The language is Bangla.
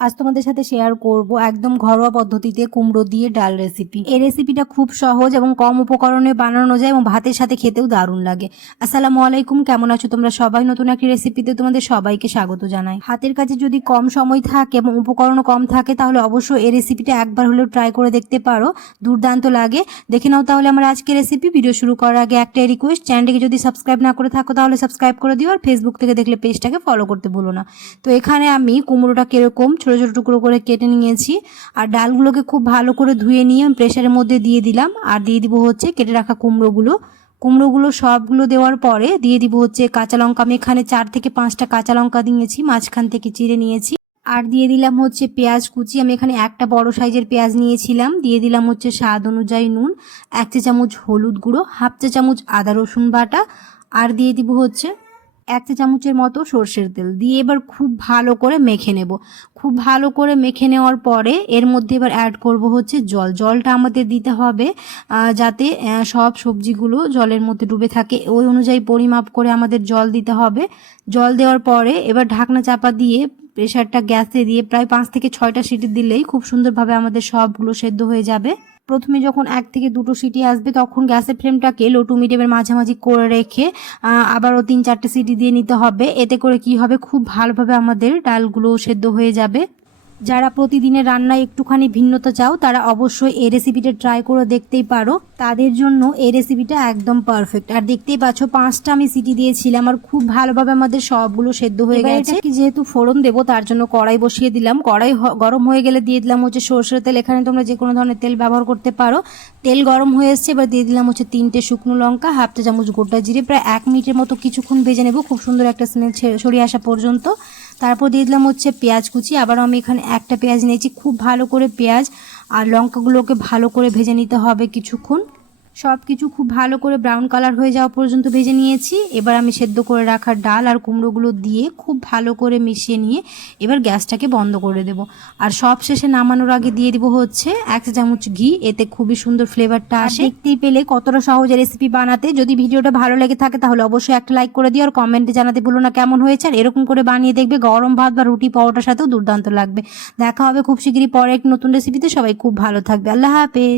আজ তোমাদের সাথে শেয়ার করব একদম ঘরোয়া পদ্ধতিতে কুমড়ো দিয়ে ডাল রেসিপি এই রেসিপিটা খুব সহজ এবং কম উপকরণে বানানো যায় এবং ভাতের সাথে খেতেও দারুণ লাগে। আসসালামু আলাইকুম, কেমন আছো তোমরা সবাই? নতুন একটি রেসিপিতে তোমাদের সবাইকে স্বাগত জানাই। হাতের কাছে যদি কম সময় থাকে এবং উপকরণও কম থাকে, তাহলে অবশ্যই এই রেসিপিটা একবার হলেও ট্রাই করে দেখতে পারো। দুর্দান্ত লাগে। দেখে নাও তাহলে আমার আজকে রেসিপি ভিডিও শুরু করার আগে একটাই রিকোয়েস্ট চ্যানেলটিকে যদি সাবস্ক্রাইব না করে থাকো, তাহলে সাবস্ক্রাইব করে দিও। আর ফেসবুক থেকে দেখলে পেজটাকে ফলো করতে ভুলো না। তো এখানে আমি কুমড়োটা কীরকম ছোটো ছোটো টুকরো করে কেটে নিয়েছি। আর ডালগুলোকে খুব ভালো করে ধুয়ে নিয়ে আমি প্রেশারের মধ্যে দিয়ে দিলাম। আর দিয়ে দিব হচ্ছে কেটে রাখা কুমড়োগুলো। কুমড়োগুলো সবগুলো দেওয়ার পরে দিয়ে দিব হচ্ছে কাঁচা লঙ্কা। আমি এখানে চার থেকে পাঁচটা কাঁচা লঙ্কা দিয়েছি, মাঝখান থেকে চিড়ে নিয়েছি। আর দিয়ে দিলাম হচ্ছে পেঁয়াজ কুচি। আমি এখানে একটা বড় সাইজের পেঁয়াজ নিয়েছিলাম। দিয়ে দিলাম হচ্ছে স্বাদ অনুযায়ী নুন, এক চা চামচ হলুদ গুঁড়ো, হাফ চা চামচ আদা রসুন বাটা। আর দিয়ে দিব হচ্ছে এক চা চামচের মতো সর্ষের তেল দিয়ে এবার খুব ভালো করে মেখে নেব। খুব ভালো করে মেখে নেওয়ার পরে এর মধ্যে এবার অ্যাড করব হচ্ছে জল। জলটা আমাদের দিতে হবে যাতে সব সবজিগুলো জলের মধ্যে ডুবে থাকে। ওই অনুযায়ী পরিমাপ করে আমাদের জল দিতে হবে। জল দেওয়ার পরে এবার ঢাকনা চাপা দিয়ে প্রেশারটা গ্যাসে দিয়ে প্রায় পাঁচ থেকে ছয়টা সিটি দিলেই খুব সুন্দরভাবে আমাদের সবগুলো সেদ্ধ হয়ে যাবে। প্রথমে যখন এক থেকে দুটো সিটি আসবে, তখন গ্যাসের ফ্লেমটাকে লো টু মিডিয়ামের মাঝামাঝি করে রেখে আবারও তিন চারটে সিটি দিয়ে নিতে হবে। এতে করে কি হবে? খুব ভালোভাবে আমাদের ডালগুলো সেদ্ধ হয়ে যাবে। যারা প্রতিদিনের রান্নায় একটুখানি ভিন্নতা চাও তারা অবশ্যই এই রেসিপিটা ট্রাই করে দেখতেই পারো। তাদের জন্য এই রেসিপিটা একদম পারফেক্ট আর দেখতেই পাচ্ছ পাঁচটা আমি সিটি দিয়েছিলাম আর খুব ভালোভাবে আমাদের সবগুলো সেদ্ধ হয়ে গেছে। যেহেতু ফোড়ন দেবো তার জন্য কড়াই বসিয়ে দিলাম। কড়াই গরম হয়ে গেলে দিয়ে দিলাম হচ্ছে সর্ষের তেল। এখানে তোমরা যে কোনো ধরনের তেল ব্যবহার করতে পারো। তেল গরম হয়ে এসছে এবার দিয়ে দিলাম হচ্ছে তিনটে শুকনো লঙ্কা হাফ চা চামচ গোটা জিরে। প্রায় এক মিনিটের মতো কিছুক্ষণ ভেজে নেব। খুব সুন্দর একটা স্মেল সরিয়ে আসা পর্যন্ত। তারপর দিয়ে দিলাম হচ্ছে পেঁয়াজ কুচি। আবার আমি এখানে একটা পেঁয়াজ নিয়েছি, খুব ভালো করে পেঁয়াজ আর লঙ্কাগুলোকে ভালো করে ভেজে নিতে হবে কিছুক্ষণ। সব কিছু খুব ভালো করে ব্রাউন কালার হয়ে যাওয়া পর্যন্ত ভেজে নিয়েছি। এবার আমি সেদ্ধ করে রাখা ডাল আর কুমড়োগুলো দিয়ে খুব ভালো করে মিশিয়ে নিয়ে এবার গ্যাসটাকে বন্ধ করে দেব। আর সব শেষে নামানোর আগে দিয়ে দিব হচ্ছে এক চামচ ঘি এতে খুবই সুন্দর ফ্লেভারটা আসে। দেখতেই পেলে কতটা সহজে রেসিপি বানাতে। যদি ভিডিওটা ভালো লেগে থাকে তাহলে অবশ্যই একটা লাইক করে দিও আর কমেন্টে জানাতে ভুলো না কেমন হয়েছে। আর এরকম করে বানিয়ে দেখবে গরম ভাত বা রুটি পরোটার সাথেও দুর্দান্ত লাগবে। দেখা হবে খুব শিগগিরই পরে এক নতুন রেসিপিতে সবাই খুব ভালো থাকবে। আল্লাহ হাফেজ।